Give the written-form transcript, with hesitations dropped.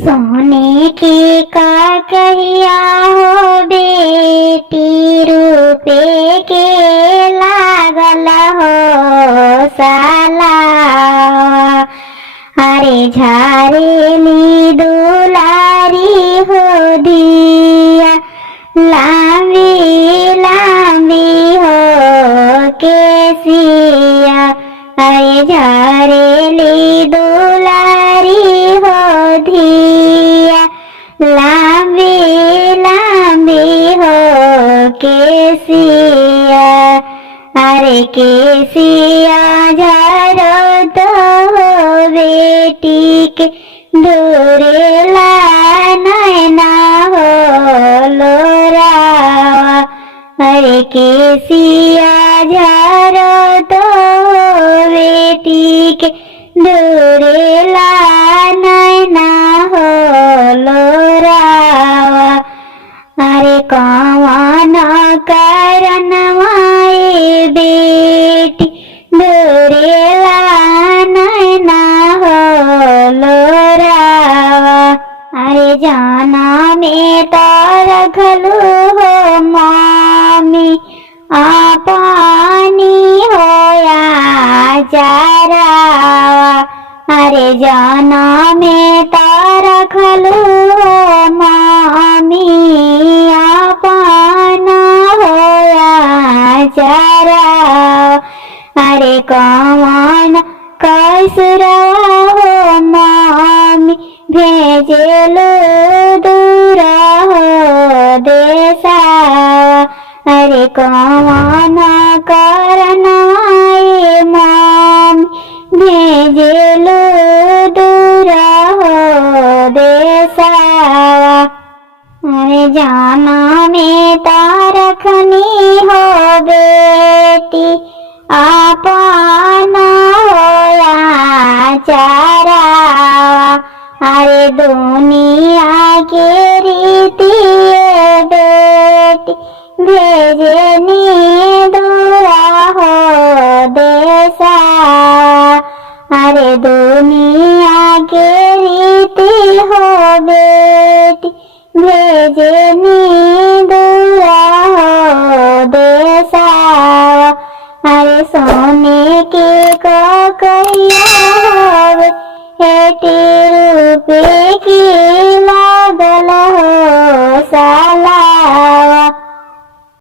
सोने की काकरिया हो बेटी, रूपे के लागल हो साला। अरे झारेली दुलारी हो दिया, लांबी लांबी हो केसिया। अरे झारेली दुलारी हो दिया, लांबी लांबी हो केसिया। अरे केसिया झारो तो हो बेटी के, दूरेला नैना हो लोरावा। अरे केसिया झारो तो हो बेटी के, दूरेला नैना हो लोरावा। अरे कौन करनवाए बेटी, दूरेला नैना हो लोरावा। अरे जाना में तार घलू हो मामी, पानी होया चारावा। अरे जाना में तार घलू हो मामी, पाना होया चारावा। अरे कौन कसुरवा हो मामी, भेजलो दूरा हो देसावा। अरे कौन करनवाए मामी, भेजलो दूरा हो देसावा। अरे जाना में तारखनी हो बेटी, पाना होया चारावा। अरे दुनिया के रीति बेटी, भेजनी दूरा हो देसावा। अरे दुनिया के रीति हो बेटी, भेजनी दूरा हो देसावा। अरे सोने के काकरिया हो बेटी, रूपे की लागल हो सा।